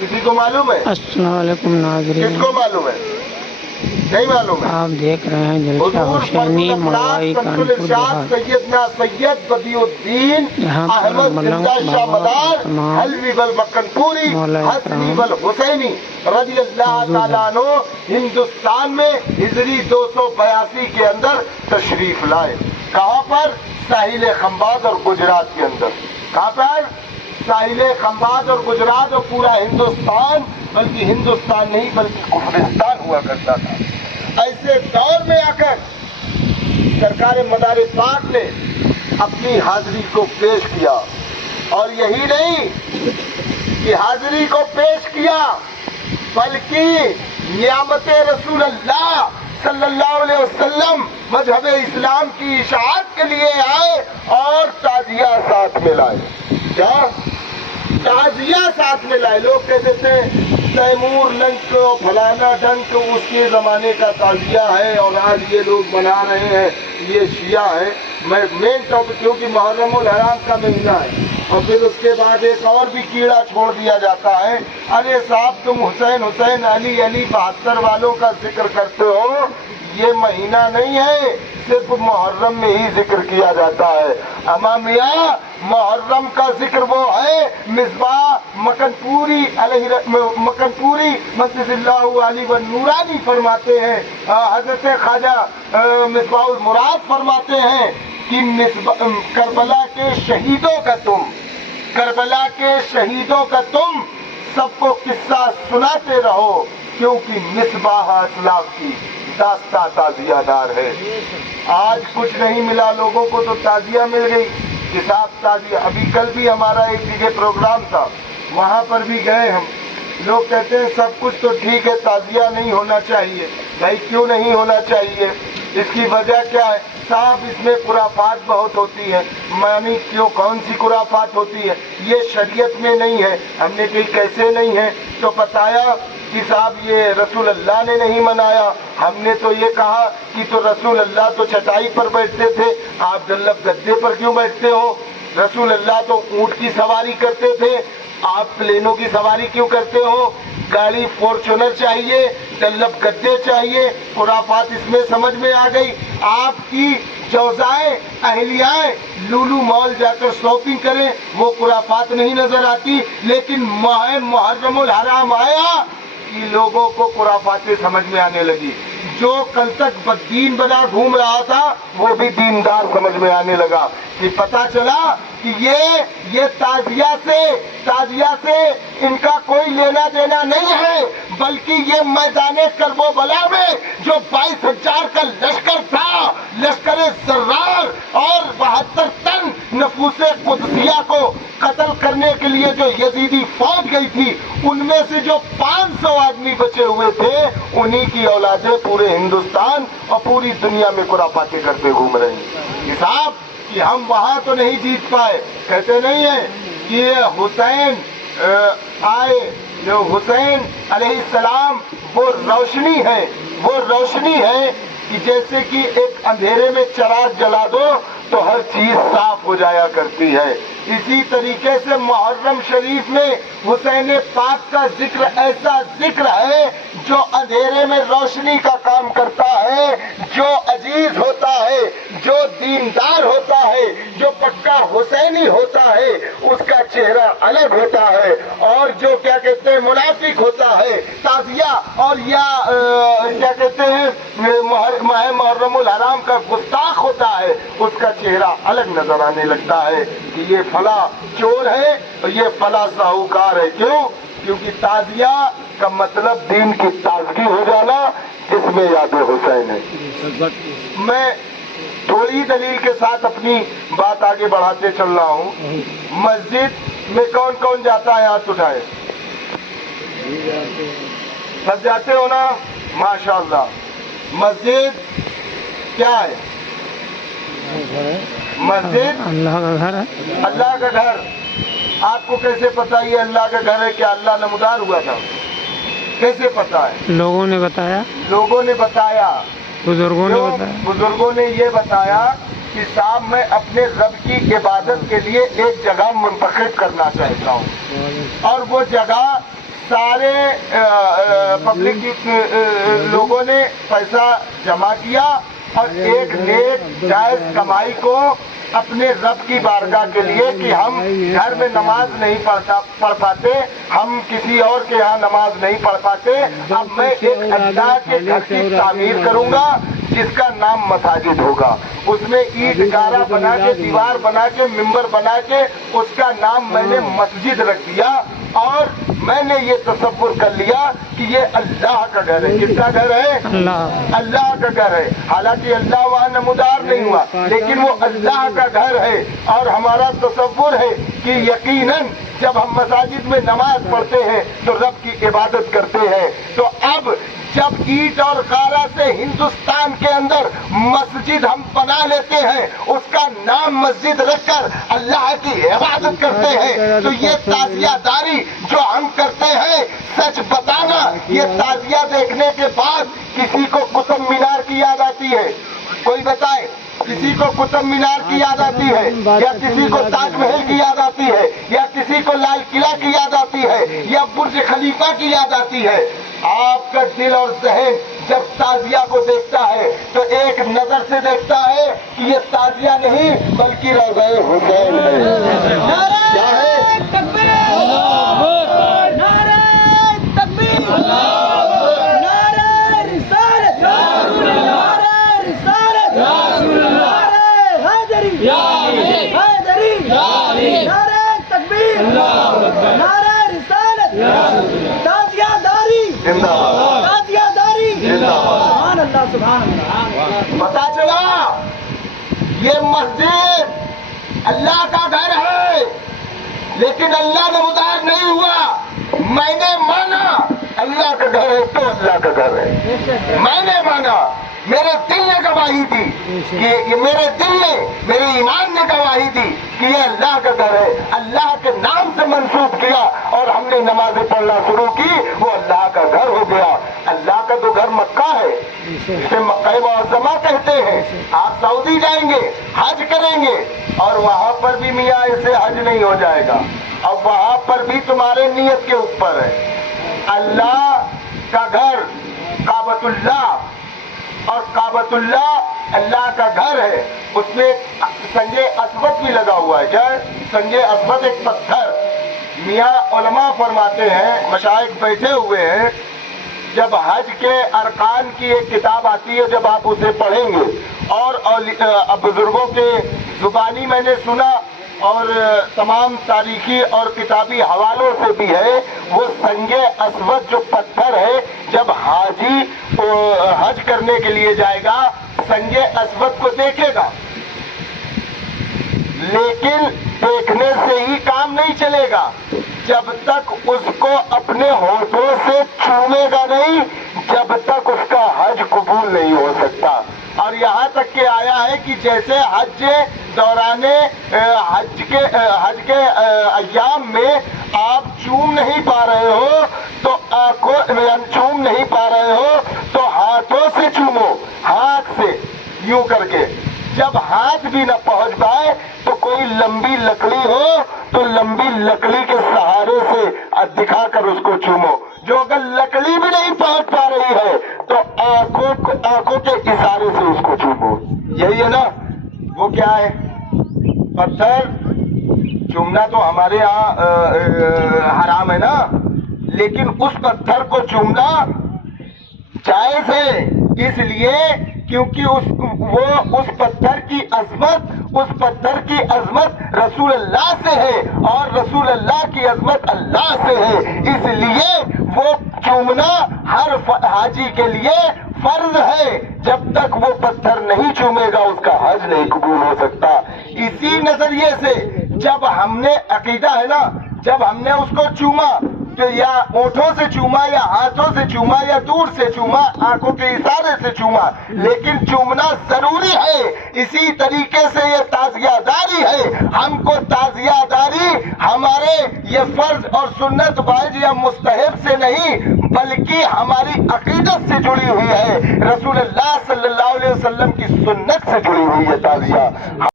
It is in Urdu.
کسی کو معلوم ہے؟ السلام علیکم ناظرین، کس کو معلوم ہے؟ نہیں معلوم ہے؟ آپ دیکھ رہے ہیں جلسہ حضور حسینی مڑوائی کانپور ارشاد دیہات، سیدنا سید بدیع الدین یہاں پر احمد ملنگ زندہ شاہ بابا مدار تمام حلوی بل مکن پوری مولا حسنی کرام بل حسینی رضی اللہ موجود تعالیٰ ہیں۔ عنہ ہندوستان میں ہجری 282 کے اندر تشریف لائے۔ کہاں پر؟ ساحل خمباد اور گجرات کے اندر۔ کہاں پر؟ ساحل خمباد اور گجرات، اور پورا ہندوستان، بلکہ ہندوستان نہیں بلکہ کفرستان ہوا کرتا تھا۔ ایسے دور میں آ کر سرکار مدار پاک نے اپنی حاضری کو پیش کیا، اور یہی نہیں کہ حاضری کو پیش کیا بلکہ نعمت رسول اللہ صلی اللہ علیہ وسلم مذہب اسلام کی اشاعت کے لیے آئے اور تعزیہ ساتھ میں لائے۔ کیا تعزیہ ساتھ میں لائے؟ لوگ کہتے تھے تیمور لنک فلانا ڈنک اس کے زمانے کا تعزیہ ہے، اور آج یہ لوگ بنا رہے ہیں یہ شیعہ ہے۔ مین ٹاپک کیونکہ محرم الحرام کا مہینہ ہے، اور پھر اس کے بعد ایک اور بھی کیڑا چھوڑ دیا جاتا ہے، ارے صاحب تم حسین حسین علی علی 72 والوں کا ذکر کرتے ہو، یہ مہینہ نہیں ہے، صرف محرم میں ہی ذکر کیا جاتا ہے۔ امامیہ محرم کا ذکر وہ ہے، مصباح مکن پوری مقدس اللہ علی و نورانی فرماتے ہیں، حضرت خواجہ مصباح المراد فرماتے ہیں کہ کربلا کے شہیدوں کا تم سب کو قصہ سناتے رہو، کیونکہ مصباح اسلاف کی داستہ تعزیہ دار ہے۔ آج کچھ نہیں ملا لوگوں کو تو تعزیہ مل گئی، حساب تعزیہ۔ ابھی کل بھی ہمارا ایک جگہ پروگرام تھا، وہاں پر بھی گئے ہم۔ لوگ کہتے ہیں سب کچھ تو ٹھیک ہے، تعزیہ نہیں ہونا چاہیے۔ بھائی کیوں نہیں ہونا چاہیے؟ اس کی وجہ کیا ہے؟ صاحب اس میں خرافات بہت ہوتی ہے۔ مانی کیوں؟ کون سی خرافات ہوتی ہے؟ یہ شریعت میں نہیں ہے۔ ہم نے کہی کیسے نہیں ہے؟ تو بتایا کہ صاحب یہ رسول اللہ نے نہیں منایا۔ ہم نے تو یہ کہا کہ تو رسول اللہ تو چٹائی پر بیٹھتے تھے، آپ دلب گدے پر کیوں بیٹھتے ہو؟ رسول اللہ تو اونٹ کی سواری کرتے تھے، آپ پلینوں کی سواری کیوں کرتے ہو؟ گاڑی فارچونر چاہیے، دلب گدے چاہیے۔ خرافات اس میں سمجھ میں آ گئی۔ آپ کی جوزائیں اہلیائیں لولو مال جا کر شاپنگ کریں، وہ خرافات نہیں نظر آتی۔ لیکن ماہ محرم الحرام آیا کہ لوگوں کو خرافاتیں سمجھ میں آنے لگی۔ جو کل تک بددین بنا گھوم رہا تھا وہ بھی دیندار سمجھ میں آنے لگا، کہ پتا چلا کہ یہ تعزیہ سے ان کا کوئی لینا دینا نہیں ہے، بلکہ یہ میدان کرب و بلا میں جو 22,000 کا لشکر تھا، لشکر زرار، اور 72 طن نفوس قدسیہ کو قتل کرنے کے لیے جو یزیدی فوج گئی تھی، ان میں سے جو 500 آدمی بچے ہوئے تھے، انہی کی اولادیں پورے ہندوستان اور پوری دنیا میں خرافاتیں کرتے گھوم رہے ہیں۔ حساب کہ ہم وہاں تو نہیں جیت پائے، کہتے نہیں ہیں کہ حسین آئے، جو حسین علیہ السلام وہ روشنی ہے کہ جیسے کہ ایک اندھیرے میں چراغ جلا دو تو ہر چیز صاف ہو جایا کرتی ہے۔ اسی طریقے سے محرم شریف میں حسین پاک کا ذکر ایسا ذکر ہے جو اندھیرے میں روشنی کا کام کرتا ہے، جو عزیز ہوتا ہے، جو دیندار ہوتا ہے، جو پکا حسینی ہوتا ہے، اس کا چہرہ الگ ہوتا ہے، اور جو کیا کہتے ہیں منافق ہوتا ہے، تعزیہ اور یا کیا کہتے ہیں ماہ محرم الحرام کا گستاخ ہوتا ہے، اس کا چہرہ الگ نظر آنے لگتا ہے کہ یہ فلاں چور ہے اور یہ فلاں ساہوکار ہے۔ کیوں؟ کیونکہ تعزیہ کا مطلب دین کی تازگی ہو جانا، جس میں یاد حسین ہے۔ میں تھوڑی دلیل کے ساتھ اپنی بات آگے بڑھاتے چل رہا ہوں۔ مسجد میں کون کون جاتا ہے؟ ہاتھ اٹھائے۔ سب جاتے ہو نا؟ ماشاءاللہ۔ مسجد کیا ہے؟ مسجد اللہ کا گھر ہے۔ اللہ کا گھر۔ آپ کو کیسے پتا یہ اللہ کا گھر ہے؟ کیا اللہ نمودار ہوا تھا؟ کیسے پتا ہے؟ لوگوں نے بتایا، لوگوں نے بتایا، بزرگوں نے بتایا۔ بزرگوں نے یہ بتایا کہ صاحب میں اپنے رب کی عبادت کے لیے ایک جگہ منتخب کرنا چاہتا ہوں، اور وہ جگہ سارے پبلک لوگوں نے پیسہ جمع کیا اور ایک نیک جائز کمائی کو اپنے رب کی بارگاہ کے لیے کہ ہم گھر میں نماز نہیں پڑھ پاتے، ہم کسی اور کے یہاں نماز نہیں پڑھ پاتے، اب میں ایک اللہ کے گھر کی تعمیر کروں گا جس کا نام مساجد ہوگا، اس میں اینٹ گارا بنا کے، دیوار بنا کے، ممبر بنا کے اس کا نام میں نے مسجد رکھ دیا، اور میں نے یہ تصور کر لیا کہ یہ اللہ کا گھر ہے۔ کس کا گھر ہے؟ اللہ کا گھر ہے۔ حالانکہ اللہ وہاں نمودار نہیں ہوا، لیکن وہ اللہ کا گھر ہے، اور ہمارا تصور ہے کہ یقیناً جب ہم مساجد میں نماز پڑھتے ہیں تو رب کی عبادت کرتے ہیں۔ تو اب جب اینٹ اور غارہ سے ہندوستان کے اندر مسجد ہم بنا لیتے ہیں، اس کا نام مسجد رکھ کر اللہ کی عبادت کرتے ہیں، تو یہ تعزیہ داری جو ہم کرتے ہیں، سچ بتانا، یہ تعزیہ دیکھنے کے بعد کسی کو قطب مینار کی یاد آتی ہے؟ کوئی بتائے، کسی کو قطب مینار کی یاد آتی ہے، یا کسی کو تاج محل کی یاد آتی ہے، یا کسی کو لال قلعہ کی یاد آتی ہے، یا برج خلیفہ کی یاد آتی ہے؟ آپ کا دل اور ذہن جب تعزیہ کو دیکھتا ہے تو ایک نظر سے دیکھتا ہے کہ یہ تعزیہ نہیں بلکہ روضہ حسین ہے۔ کیا ہے؟ تکبیر! نعرہ تکبیر! نعرہ رسالت! نعرہ رسالت! نعرہ حیدری! حیدری! نعرہ تکبیر! نعرہ رسالت! تعزیہ داری! تعزیہ داری! سبحان اللہ، سبحان اللہ! پتا چلا یہ مسجد اللہ کا گھر ہے، لیکن اللہ نمودار نہیں ہوا۔ میں نے مانا اللہ کا گھر ہے تو اللہ کا گھر ہے، میں نے مانا، میرے دل نے گواہی دی کہ یہ، میرے دل نے، میرے ایمان نے گواہی دی کہ یہ اللہ کا گھر ہے، اللہ کے نام سے منسوب کیا اور ہم نے نمازیں پڑھنا شروع کی، وہ اللہ کا گھر ہو گیا۔ اللہ کا تو گھر مکہ ہے، اسے مکہ معظمہ کہتے ہیں۔ آپ سعودی جائیں گے، حج کریں گے، اور وہاں پر بھی میاں اسے حج نہیں ہو جائے گا، اب وہاں پر بھی تمہارے نیت کے اوپر ہے۔ اللہ کا گھر کعبۃ اللہ، اور کعبۃ اللہ اللہ کا گھر ہے، اس میں سنگ اسود بھی لگا ہوا ہے۔ کیا ہے سنگ اسود؟ ایک پتھر۔ میاں علماء فرماتے ہیں، مشائخ بیٹھے ہوئے ہیں، جب حج کے ارکان کی ایک کتاب آتی ہے، جب آپ اسے پڑھیں گے، اور بزرگوں کے زبانی میں نے سنا، اور تمام تاریخی اور کتابی حوالوں سے بھی ہے، وہ سنگ اسود جو پتھر ہے، جب حاجی حج کرنے کے لیے جائے گا سنگ اسود کو دیکھے گا، لیکن دیکھنے سے ہی کام نہیں چلے گا، جب تک اس کو اپنے ہونٹوں سے چھوئے گا نہیں، جب تک اس کا حج قبول نہیں ہو سکتا۔ اور یہاں تک کہ آیا ہے کہ جیسے حج دوران حج کے ایام میں آپ چوم نہیں پا رہے ہو تو چوم نہیں پا رہے ہو تو ہاتھوں سے چومو، ہاتھ سے یوں کر کے۔ جب ہاتھ بھی نہ پہنچ پائے تو کوئی لمبی لکڑی ہو تو لمبی لکڑی کے سہارے سے دکھا کر اس کو چومو۔ جو اگر لکڑی بھی نہیں پہنچ پا رہی ہے تو آنکھوں کے اشارے سے اس کو چومو۔ یہی ہے نا؟ وہ کیا ہے؟ پتھر چومنا تو ہمارے یہاں حرام ہے نا، لیکن اس پتھر کو چومنا جائز ہے، اس لیے کیونکہ اس پتھر کی عظمت رسول اللہ سے ہے، اور رسول اللہ کی عظمت اللہ سے ہے، اس لیے وہ چومنا ہر حاجی کے لیے فرض ہے۔ جب تک وہ پتھر نہیں چومے گا اس کا حج نہیں قبول ہو سکتا۔ اسی نظریے سے جب ہم نے عقیدہ ہے نا، جب ہم نے اس کو چوما کہ یا اونٹوں سے چوما، یا ہاتھوں سے چوما، یا دور سے چوما، آنکھوں کے اشارے سے چوما، لیکن چومنا ضروری ہے۔ اسی طریقے سے یہ تعزیہ داری ہے، ہم کو تعزیہ داری ہمارے یہ فرض اور سنت واجب یا مستحب سے نہیں بلکہ ہماری عقیدت سے جڑی ہوئی ہے، رسول اللہ صلی اللہ علیہ وسلم کی سنت سے جڑی ہوئی ہے تعزیہ۔